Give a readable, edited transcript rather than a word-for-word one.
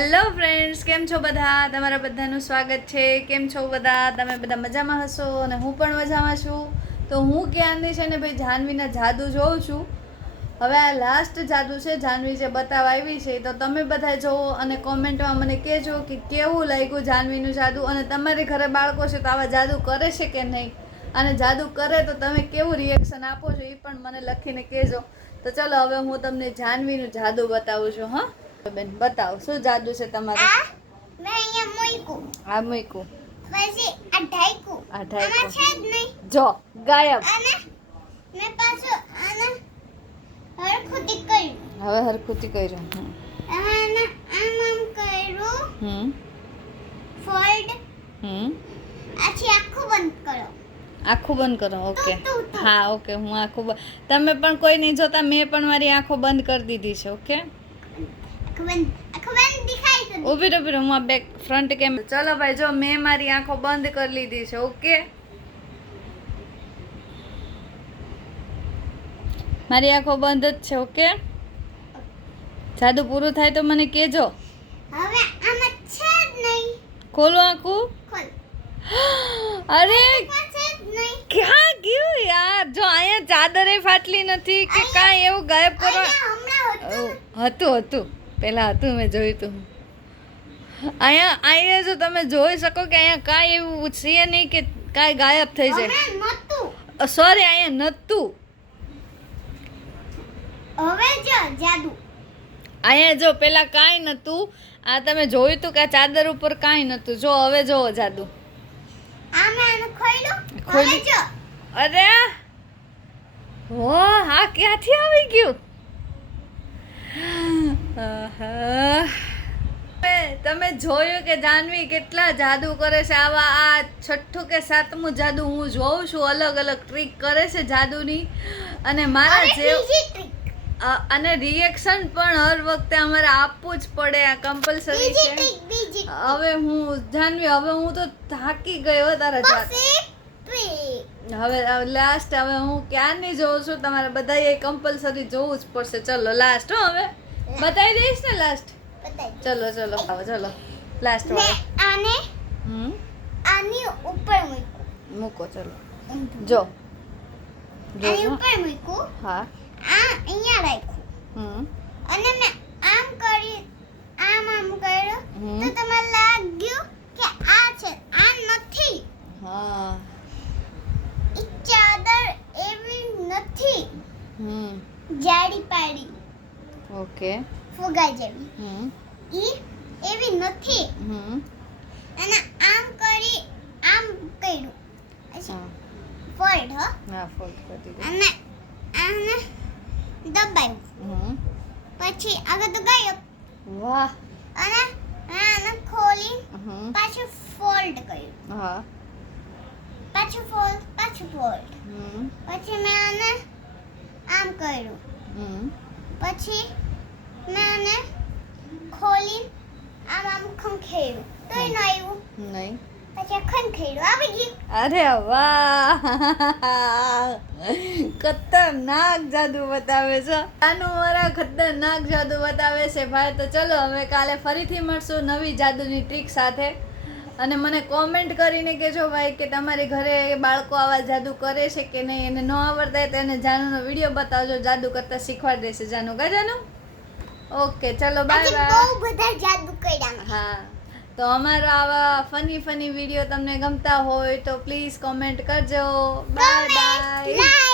Hello friends, કેમ છો બધા? તમારા બધાનું સ્વાગત છે. કેમ છો બધા? તમે બધા મજામાં હશો અને હું પણ મજામાં છું. તો હું ક્યારની છે ને ભાઈ જાહ્નવીના જાદુ જોઉં છું. હવે આ લાસ્ટ જાદુ છે જાહ્નવી જે બતાવવા આવી છે. તો તમે બધા જોવો અને કોમેન્ટમાં મને કહેજો કે કેવું લાગ્યું જાહ્નવીનું જાદુ, અને તમારી ઘરે બાળકો છે તો આવા જાદુ કરે છે કે નહીં, અને જાદુ કરે તો તમે કેવું રિએક્શન આપો છો એ પણ મને લખીને કહેજો. તો ચલો હવે હું તમને જાહ્નવીનું જાદુ બતાવું છું. હા બેન, બતાવો શું જાદુ છે તમારે? મેં અહીંયા મૂક્યું. આ મૂક્યું, પછી આ ઢાંક્યું. આ ઢાંક્યું. આમાં છે જ નહીં. જો ગાયબ. અને મેં પાછું આને હરખુતી કર્યું. હવે હરખુતી કર્યું. આને આમ કર્યું. ફોલ્ડ. આછી આખું બંધ કરો. આખું બંધ કરો. ઓકે, તું. હા ઓકે, હું આખું તમે પણ કોઈ નહીં જોતા, મેં પણ મારી આંખો બંધ કરી દીધી છે. ઓકે, આખું બંધ દેખાય છે. ઊભી રહો, હું આ બેક ફ્રન્ટ કેમ. ચલો ભાઈ, જો મેં મારી આંખો બંધ કરી લીધી છે. ઓકે, મારી આંખો બંધ જ છે. ઓકે, જાદુ પૂરું થાય તો મને કહેજો. હવે આમાં છે જ નહીં. ખોલો આંખું. ખોલ. અરે આમાં છે જ નહીં. ક્યાં ગયું યાર? જો અહીંયા ચાદરે ફાટલી નથી કે કાંઈ એવું ગાયબ કરવા અહીંયા હમણાં હતું પહેલા હતું, મેં જોયું હતું. અહીંયા જો તમે જોઈ શકો કે અહીંયા કાંઈ એવું છે નહીં કે કાંઈ ગાયબ થઈ જાય. હમણાં નહોતું. સોરી, અહીંયા નહોતું. હવે જો જાદુ. અહીંયા જો પેલા કાંઈ નહોતું. આ તમે જોયું હતું કે આ ચાદર ઉપર કાંઈ નહોતું. જો હવે જોવો જાદુ. આને ખોલ્યું. ખોલી. હવે જો અરે વાહ, આ ક્યાંથી આવી ગયું? તમે જોયું કે જાહ્નવી કેટલા જાદુ કરે છે. આવા આ છઠ્ઠું કે સાતમું જાદુ હું જોઉં છું. અલગ અલગ ટ્રીક કરે છે જાદુની, અને મારા જેવ અને રિએક્શન પણ હર વખતે અમારે આપવું જ પડે. આ કમ્પલસરી છે. હવે હું જાહ્નવી, હવે હું તો થાકી ગયો તારા જાદુ. હવે લાસ્ટ, હવે હું ક્યારની જોઉં છું. તમારે બધાએ કમ્પલસરી જોવું જ પડશે. ચલો લાસ્ટ. હવે બતાવી દઈશ ને લાસ્ટ? ચલો આવો, ચલો લાસ્ટ આને આની ઉપર મૂકો. ચલો જો આની ઉપર મૂક્યું. હા, આ અહીંયા રાખ્યું. અને મેં આમ કર્યું તો તમને લાગ્યું કે આ છે, આ નથી. હા, ઈ ચાદર એવી નથી. જાડી પાડી. ઓકે, ફુગા જેવી. ઈ એવી નથી. અને આમ કર્યું. ફોલ્ડ. હા, ફોલ્ડ કરી દીધું. અને આને દબાવ્યું. પછી આગળ તો ગાયબ. વાહ. અને આને ખોલી પાછું ફોલ્ડ કર્યું. હા, પાછું ફોલ્ડ. પછી મેં આને આમ કર્યું. પછી મેં આને ખોલી આમ ખંખેર્યું. તોય ન આવ્યું. નહીં. પછી ખંખેર્યું, આવી ગયું. અરે વાહ, ખતરનાક જાદુ બતાવે છે. આનું મારા ખતરનાક જાદુ બતાવે છે ભાઈ. તો ચલો હવે કાલે ફરીથી મળશું નવી જાદુની ટ્રીક સાથે. અને મને કોમેન્ટ કરીને કહેજો ભાઈ કે તમારી ઘરે બાળકો આવા જાદુ કરે છે કે નહીં. એને ન આવડતા હોય તો એને જાનુનો વિડીયો બતાવજો. જાદુ કરતા શીખવાડી દેશે જાનુ. જાનુ? ઓકે, ચલો બાય બાય. બહુ બધા જાદુ કર્યા. હા, તો અમારો આવા ફની વિડીયો તમને ગમતા હોય તો પ્લીઝ કોમેન્ટ કરજો. Bye bye.